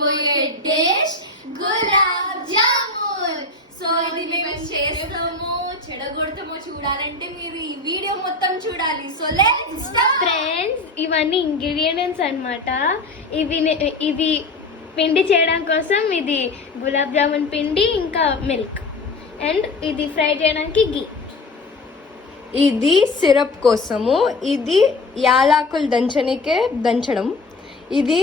చేయబోయే dish gulab jamun. So ఇది మేము చేస్తామో చెడగొడతామో చూడాలంటే మీరు ఈ వీడియో మొత్తం చూడాలి. So let's start. ఫ్రెండ్స్, ఇవన్నీ ఇంగ్రీడియంట్స్ అన్నమాట. ఇవి పిండి చేయడం కోసం ఇది గులాబ్ జామున్ పిండి, ఇంకా మిల్క్, అండ్ ఇది ఫ్రై చేయడానికి గీ. ఇది సిరప్ కోసము, ఇది యాలకులు దంచడం, ఇది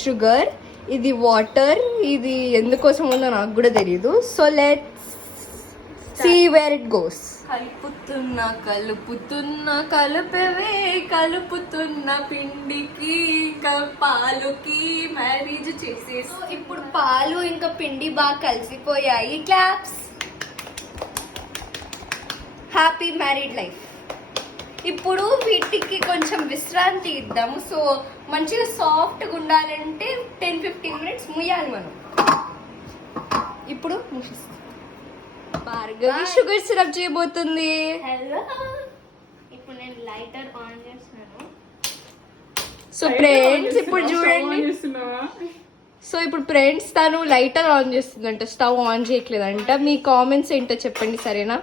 షుగర్, ఇది వాటర్. ఇది ఎందుకోసం ఉందో నాకు కూడా తెలియదు. So let's see where it goes. కలుపుతున్న పిండికి ఇంకా పాలుకి మ్యారేజ్ చేసేసి ఇప్పుడు పాలు ఇంకా పిండి బాగా కలిసిపోయాయి. క్లాప్స్. Happy married life. ఇప్పుడు వీటికి కొంచెం విశ్రాంతి ఇద్దాము. సో మంచిగా సాఫ్ట్గా ఉండాలంటే 10-15 మినిట్స్ ముయ్యాలి మనం. ఇప్పుడు భార్గవి షుగర్ సిరప్ చేయబోతుంది. హలో, ఇప్పుడు నేను లైటర్ ఆన్ చేస్తున్నాను. సో ఫ్రెండ్స్ ఇప్పుడు చూడండి. సో ఇప్పుడు ఫ్రెండ్స్ తను లైటర్ ఆన్ చేస్తుందంట, స్టవ్ ఆన్ చేయట్లేదంట. మీ కామెంట్స్ ఏంటో చెప్పండి, సరేనా?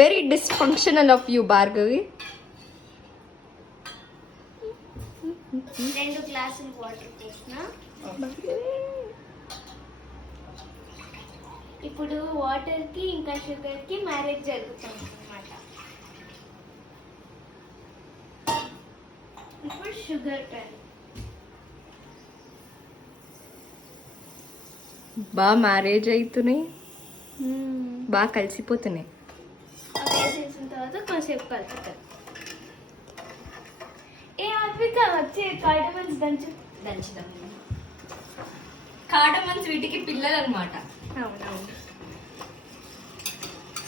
Very dysfunctional of you Bhargavi. 2 గ్లాసులు వాటర్ పోసిన. ఇప్పుడు వాటర్ కి ఇంకా షుగర్ కి మ్యారేజ్ జరుగుతుంది అన్నమాట. ఇప్పుడు షుగర్ టర్న్. బాగా మ్యారేజ్ అవుతున్నాయి, బాగా కలిసిపోతున్నాయి. వేసేసిన తర్వాత కొంచెంసేపు కలుపుతారు. ఏ అద్విక వచ్చి కార్డమన్స్ దంచుదాం. కార్డమన్స్ వీటికి పిల్లలు అనమాట. అవునవును.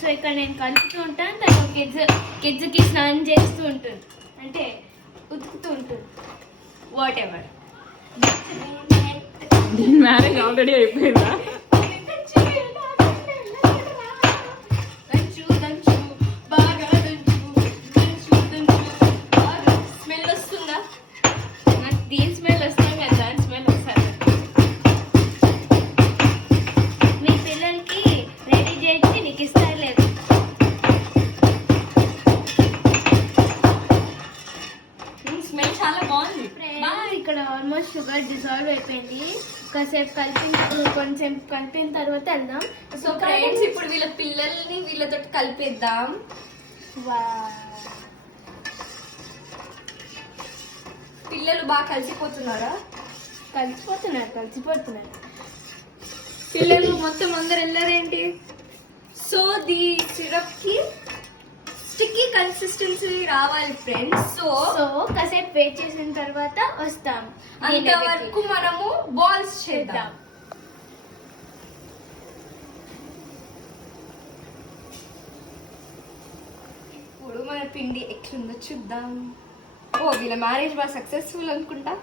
సో ఇక్కడ నేను కలుపుతూ ఉంటాను, తను కిడ్స్కి స్నానం చేస్తూ ఉంటుంది, అంటే ఉతుకుతూ ఉంటుంది. What ever. మ్యారేజ్ ఆల్రెడీ అయిపోయిందా? స్మెల్ వస్తుందా? నాకు దీని స్మెల్ వస్తాం కదా, దాని స్మెల్ వస్తుంది. మీ పిల్లలకి రెడీ చేసి నీకు ఇస్తారు లేదు. స్మెల్ చాలా బాగుంది. ఇక్కడ ఆల్మోస్ట్ షుగర్ డిజాల్వ్ అయిపోయింది. కొంచెం కలిపిన తర్వాత వెళ్దాం. సో ఫ్రెండ్స్ ఇప్పుడు వీళ్ళ పిల్లల్ని వీళ్ళతో కలిపేద్దాం. పిల్లలు బాగా కలిసిపోతున్నారా? కలిసిపోతున్నారు. పిల్లలు మొత్తం అందరు వెళ్ళారేంటి? సో ది సిరప్ కి స్టిక్కీ కన్సిస్టెన్సీ రావాలి ఫ్రెండ్స్. సో కాసేపు వెయిట్ చేసిన తర్వాత వస్తాం. అంతవరకు మనము బాల్స్ చేద్దాం. ఇప్పుడు మన పిండి ఎట్లుందో చూద్దాం. ఓ వీళ్ళ మ్యారేజ్ బాగా సక్సెస్ఫుల్ అనుకుంటా.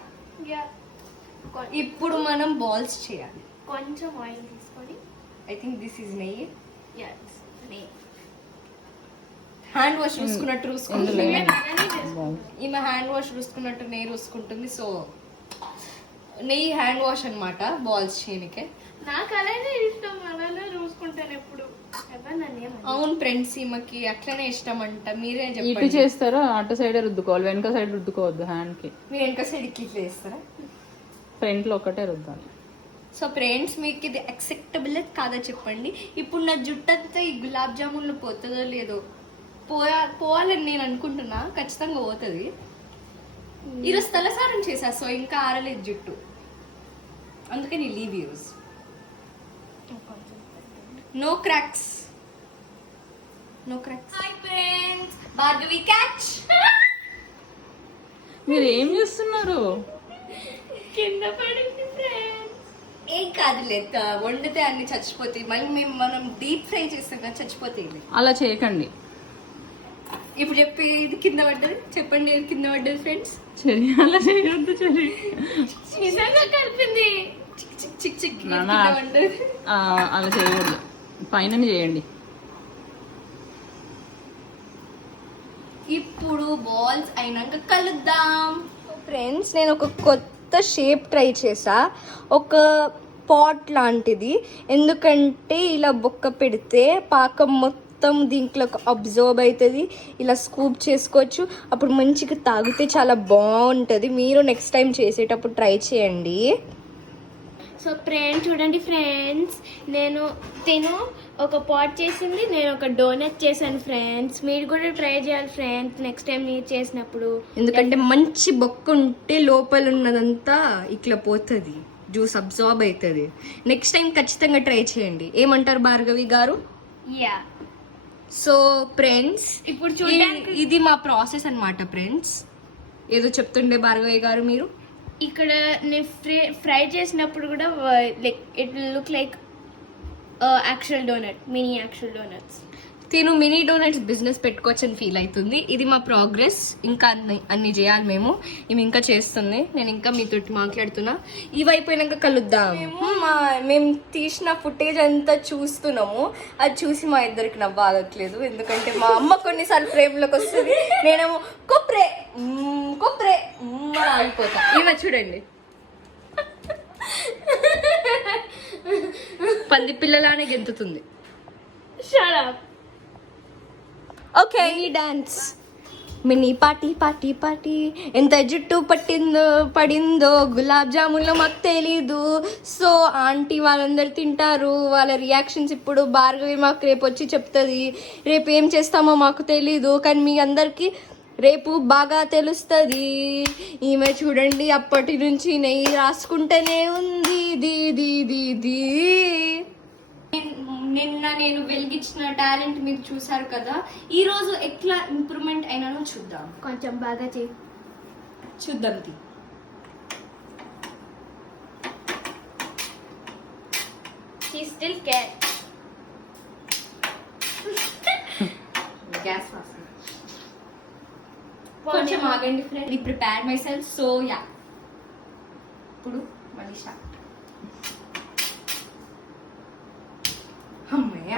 ఇప్పుడు మనం బాల్స్ చేయాలి. కొంచెం ఆయిల్ తీసుకొని, ఐ థింక్ దిస్ ఈజ్ నెయ్యి. నెయ్యి. హ్యాండ్ వాష్ చూసుకున్నట్టు ఈమె హ్యాండ్ వాష్ చూసుకున్నట్టు నెయ్యి చూసుకుంటుంది. సో నెయ్యి హ్యాండ్ వాష్ అన్నమాట బాల్స్ చేయనికే. నాకు అలానే ఇష్టం, అలానే చూసుకుంటాను ఎప్పుడు. అవును ఫ్రెండ్స్, ఈమెకి అట్లనే ఇష్టం అంట. మీరే ఇటు చెప్పండి. చేస్తారా అటు సైడ్ రుద్దుకోవాలి, వెనక సైడ్ రుద్దుకోవద్దు. హ్యాండ్ కి మీరు వెనక సైడ్ ఇట్లా చేస్తారా? ఫ్రంట్ లో ఒక్కటే రుద్దాలి. సో ఫ్రెండ్స్ మీకు ఇది యాక్సెప్టబుల్ కాదా చెప్పండి. ఇప్పుడు నా జుట్టంతా ఈ గులాబ్ జామున్లు పోతుందో లేదో. పోవాలని నేను అనుకుంటున్నా, ఖచ్చితంగా పోతుంది. ఈరోజు తలసారం చేసా, సో ఇంకా ఆరలేదు జుట్టు, అందుకని లీవ్ యూజ్. No cracks. Hi friends, Bhargavi క్యాచ్. మీరు ఏం చేస్తున్నారు? కింద పడింది ఫ్రెండ్స్. ఏం కాదులే, వండితే అన్ని చచ్చిపోతాయి. మళ్ళీ మనం డీప్ ఫ్రై చేస్తాం కదా, చచ్చిపోతాయి. అలా చేయకండి. ఇప్పుడు చెప్పి ఇది కింద పడ్డది, చెప్పండి ఏది కింద పడ్డది ఫ్రెండ్స్. చెరి అలా చేయొద్దు. చెరి నిజంగా కలిపింది. చిక్ చిక్ అలా చేయకూడదు, పైన చేయండి. ఇప్పుడు బాల్స్ అయినాక కలుద్దాం. ఫ్రెండ్స్ నేను ఒక కొత్త షేప్ ట్రై చేసా, ఒక పాట్ లాంటిది. ఎందుకంటే ఇలా బొక్క పెడితే పాకం మొత్తం దీంట్లో అబ్జర్వ్ అవుతుంది, ఇలా స్కూప్ చేసుకోవచ్చు, అప్పుడు మంచిగా తాగితే చాలా బాగుంటుంది. మీరు నెక్స్ట్ టైం చేసేటప్పుడు ట్రై చేయండి. సో ఫ్రెండ్స్ చూడండి ఫ్రెండ్స్, తిను ఒక పాట్ చేసింది, నేను ఒక డోనట్ చేశాను ఫ్రెండ్స్. మీరు కూడా ట్రై చేయాలి ఫ్రెండ్స్ నెక్స్ట్ టైం మీరు చేసినప్పుడు. ఎందుకంటే మంచి బొక్క ఉంటే లోపల ఉన్నదంతా ఇట్లా పోతుంది, జ్యూస్ అబ్జార్బ్ అవుతుంది. నెక్స్ట్ టైం ఖచ్చితంగా ట్రై చేయండి. ఏమంటారు భార్గవి గారు? యా. సో ఫ్రెండ్స్ ఇప్పుడు చూడండి, ఇది మా ప్రాసెస్ అన్నమాట ఫ్రెండ్స్. ఏదో చెప్తుండే భార్గవి గారు మీరు. ఇక్కడ నేను ఫ్రై చేసినప్పుడు కూడా like it look like actual donut, mini actual donuts. తిను మినీ డోనట్స్ బిజినెస్ పెట్టుకోవచ్చు అని ఫీల్ అవుతుంది. ఇది మా ప్రోగ్రెస్, ఇంకా అన్ని చేయాలి మేము. ఇవి ఇంకా చేస్తుంది, నేను ఇంకా మీతో మాట్లాడుతున్నా. ఇవి అయిపోయినాక కలుద్దాం. మేము తీసిన ఫుటేజ్ అంతా చూస్తున్నాము, అది చూసి మా ఇద్దరికి నవ్వాగట్లేదు. ఎందుకంటే మా అమ్మ కొన్నిసార్లు ఫ్రేమ్లోకి వస్తుంది, నేనేమో కొప్రే కొప్రే అని ఆగిపోతా. ఇవి చూడండి, పంది పిల్లలానే గెంతుతుంది. Shut up. Okay, dance mini party party party. ఎంత జుట్టు పడిందో గులాబ్ జామున్లో మాకు తెలీదు. సో ఆంటీ వాళ్ళందరూ తింటారు, వాళ్ళ రియాక్షన్స్ ఇప్పుడు భార్గవి మాకు రేపు వచ్చి చెప్తుంది. రేపు ఏం చేస్తామో మాకు తెలీదు, కానీ మీ అందరికీ రేపు బాగా తెలుస్తుంది. ఈమె చూడండి అప్పటి నుంచి నెయ్యి రాసుకుంటూనే ఉంది. దీ దీ దీ దీ. నిన్న నేను వెలిగించిన టాలెంట్ మీరు చూసారు కదా, ఈ రోజు ఎట్లా ఇంప్రూవ్మెంట్ అయినానో చూద్దాం. కొంచెం బాగా చూద్దాం. She still can. గ్యాస్ కొంచెం ఆగండి friend, prepare my self. So yeah, ఇప్పుడు మళ్ళీ స్టార్ట్. అమ్మయ్య,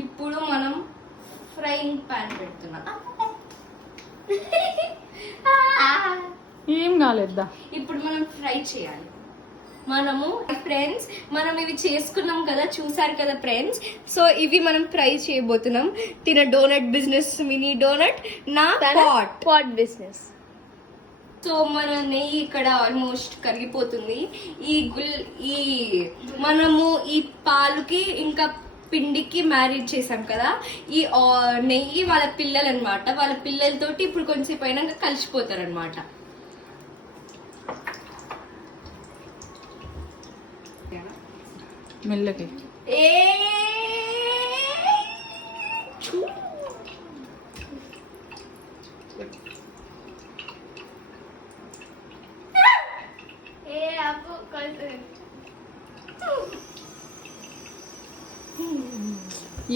ఇప్పుడు మనం ఫ్రైయింగ్ ప్యాన్ పెడుతున్నాం. ఏం కాలేద్దా. ఇప్పుడు మనం ఫ్రై చేయాలి. మనము ఫ్రెండ్స్ మనం ఇవి చేసుకున్నాం కదా, చూసారు కదా ఫ్రెండ్స్. సో ఇవి మనం ఫ్రై చేయబోతున్నాం. తిన డోనట్ బిజినెస్, మినీ డోనట్, నా పాట్ బిజినెస్. సో మన నెయ్యి ఇక్కడ ఆల్మోస్ట్ కరిగిపోతుంది. మనము ఈ పాలుకి ఇంకా పిండికి మ్యారినేట్ చేసాం కదా, ఈ నెయ్యి వాళ్ళ పిల్లలు అనమాట. వాళ్ళ పిల్లలతోటి ఇప్పుడు కొంచెంసేపు అయినాక కలిసిపోతారు అనమాట. మెల్లకి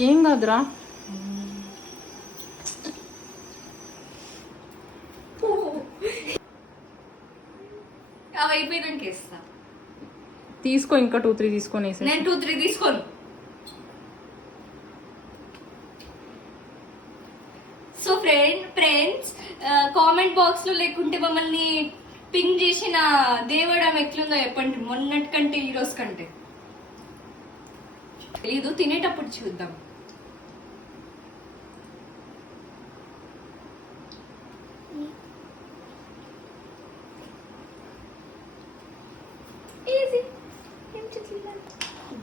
ఏం కాదురా. అవి అయిపోయినాక వేస్తా. తీసుకో, ఇంకా 2-3 తీసుకొని వేసి. నేను 2-3 తీసుకోను. సో ఫ్రెండ్స్ కామెంట్ బాక్స్ లో లేకుంటే మమ్మల్ని పింగ్ చేసిన దేవడం ఎట్లుందో చెప్పండి, మొన్నటి కంటే ఈ రోజు కంటే. తెలీదు, తినేటప్పుడు చూద్దాం.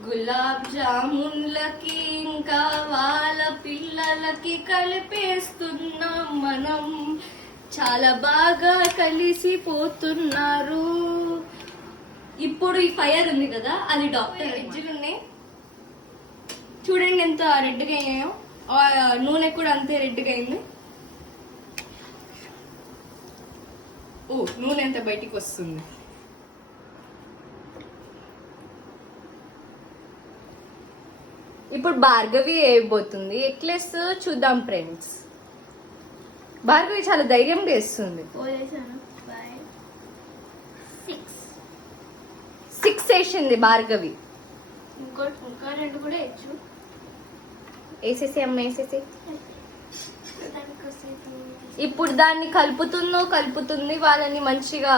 గులాబ్ జామున్లకి ఇంకా వాళ్ళ పిల్లలకి కలిపేస్తున్నాం మనం. చాలా బాగా కలిసిపోతున్నారు. ఇప్పుడు ఈ ఫైర్ ఉంది కదా, అది డాక్టర్ ఎడ్జ్లు ఉన్నాయి చూడండి ఎంత రెడ్గా అయ్యాయో. నూనె కూడా అంతే రెడ్గా అయింది. ఓ, నూనె ఎంత బయటికి వస్తుంది. ఇప్పుడు భార్గవి వేయబోతుంది. ఎట్లేస్ చూద్దాం ఫ్రెండ్స్. భార్గవి చాలా ధైర్యంగా వేస్తుంది. 6 వేసింది భార్గవి. ఇంకా 2 కూడా వేయచ్చు. వేసేసి అమ్మ వేసేసి. ఇప్పుడు దాన్ని కలుపుతుంది వాళ్ళని మంచిగా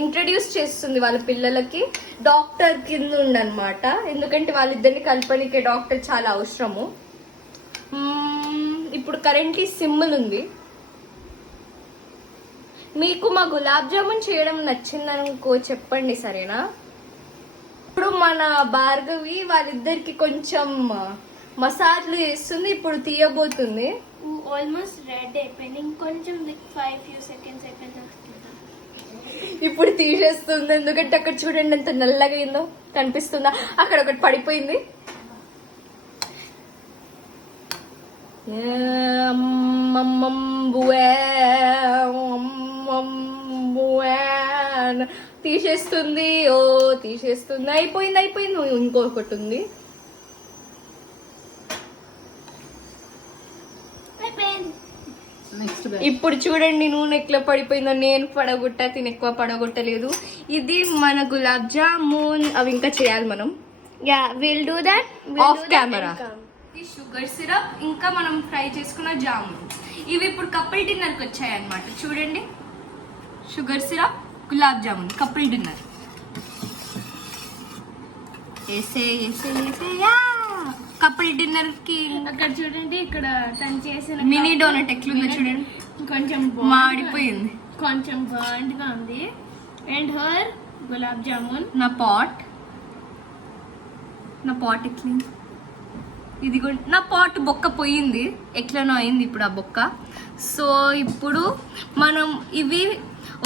ఇంట్రడ్యూస్ చేస్తుంది వాళ్ళ పిల్లలకి. డాక్టర్ కింద ఉండనమాట, ఎందుకంటే వాళ్ళిద్దరిని కలపనికే డాక్టర్ చాలా అవసరము. ఇప్పుడు కరెంట్లీ సిమ్ములు ఉంది. మీకు మా గులాబ్ జామున్ చేయడం నచ్చిందనుకో చెప్పండి, సరేనా? ఇప్పుడు మన భార్గవి వాళ్ళిద్దరికి కొంచెం మసాజ్లు చేస్తుంది, ఇప్పుడు తీయబోతుంది. ఆల్మోస్ట్ రెడ్ అయిపోయింది, ఇంకొంచెం 5 seconds. ఇప్పుడు తీసేస్తుంది, ఎందుకంటే అక్కడ చూడండి ఎంత నల్లగా అయిందో, కనిపిస్తుందా? అక్కడ ఒకటి పడిపోయింది. తీసేస్తుంది, తీసేస్తుంది. అయిపోయింది. ఇంకొకటి ఉంది. నెక్స్ట్ ఇప్పుడు చూడండి నూనె ఎట్లా పడిపోయిందో. నేను పడగొట్టా, తిని ఎక్కువ పడగొట్టలేదు. ఇది మన గులాబ్ జామున్. అవి ఇంకా చేయాలి మనం. Yeah will do that of camera. Sugar syrup ఇంకా మనం ఫ్రై చేసుకున్న జామున్, ఇవి ఇప్పుడు కపుల్ డిన్నర్కి వచ్చాయి అన్నమాట. చూడండి, sugar syrup, gulab jamun, couple dinner. Couple dinner కి అక్కడ చూడండి, ఇక్కడ తను చేసిన మినీ డోనట్ ఎట్లుందో చూడండి. కొంచెం మాడిపోయింది, కొంచెం బర్న్డ్ గా ఉంది. And her gulab jamun. నా పాట్ ఎట్లా, ఇది కూడా నా పాట్ బొక్క పోయింది, ఎట్లనో అయింది ఇప్పుడు ఆ బొక్క. సో ఇప్పుడు మనం ఇవి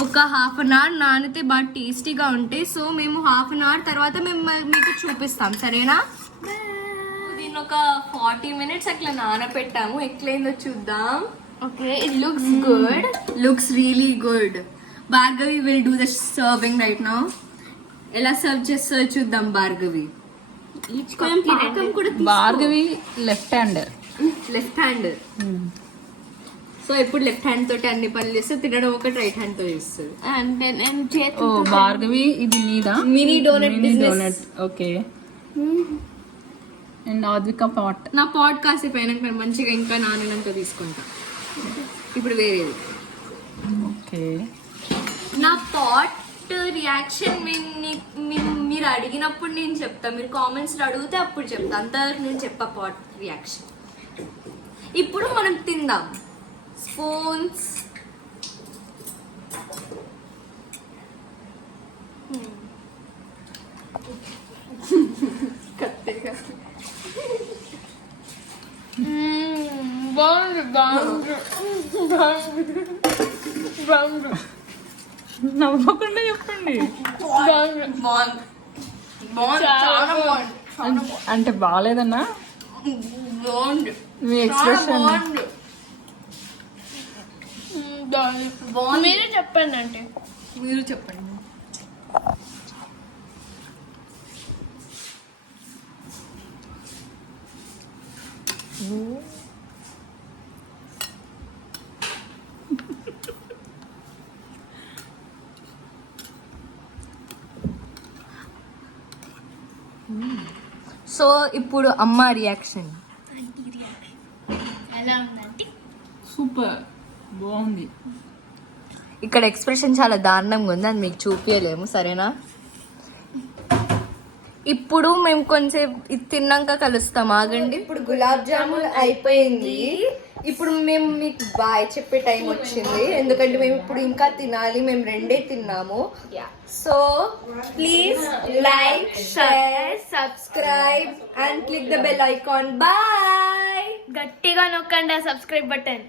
ఒక 1/2 hour నానితే బాగా టేస్టీగా ఉంటాయి. సో మేము 1/2 hour తర్వాత మేము మీకు చూపిస్తాం, సరేనా? దీన్ని ఒక 40 minutes అట్లా నానపెట్టాము. ఎట్లయిందో చూద్దాం. Okay, it looks good. Looks really good. Bhargavi will do the serving right now. ఎలా సర్వ్ చేస్తారో చూద్దాం Bhargavi. Bhargavi left hander. So ఇప్పుడు లెఫ్ట్ హ్యాండ్ తోటి అన్ని పనులు చేస్తే, తినడం ఒకటి రైట్ హ్యాండ్ తో చేస్తుంది. ఓ భార్గవి, ఇది నీదా? Mini donut. Okay. And Advika pot. నా పాట్ కాసేపు అయినాక నేను మంచిగా ఇంకా నానినంత తీసుకుంటా. ఇప్పుడు వేరేది. ఓకే. నా పాట్ రియాక్షన్ మీరు అడిగినప్పుడు నేను చెప్తా, మీరు కామెంట్స్ లో అడిగితే అప్పుడు చెప్తా. అంతవరకు నేను చెప్పా పాట్ రియాక్షన్. ఇప్పుడు మనం తిందాం. స్పూన్స్, నవ్వకుండా చెప్పండి. అంటే బాగాలేదన్నా మీ ఎక్స్ప్రెషన్. మీరు చెప్పండి. అంటే మీరు చెప్పండి. సో ఇప్పుడు అమ్మ రియాక్షన్ ఎలా ఉందంటే సూపర్ బాగుంది. ఇక్కడ ఎక్స్ప్రెషన్ చాలా దారుణంగా ఉంది, అది మీకు చూపించలేము, సరేనా? ఇప్పుడు మేము కొంచెం ఇది తిన్నాక కలుస్తాం, ఆగండి. ఇప్పుడు గులాబ్ జామున్ అయిపోయింది. ఇప్పుడు మేము మీకు బాయ్ చెప్పే టైం వచ్చింది, ఎందుకంటే మేము ఇప్పుడు ఇంకా తినాలి. మేము 2 తిన్నాము. So please like, share, subscribe and click the bell icon. Bye. గట్టిగా నొక్కండి ఆ సబ్స్క్రైబ్ బటన్.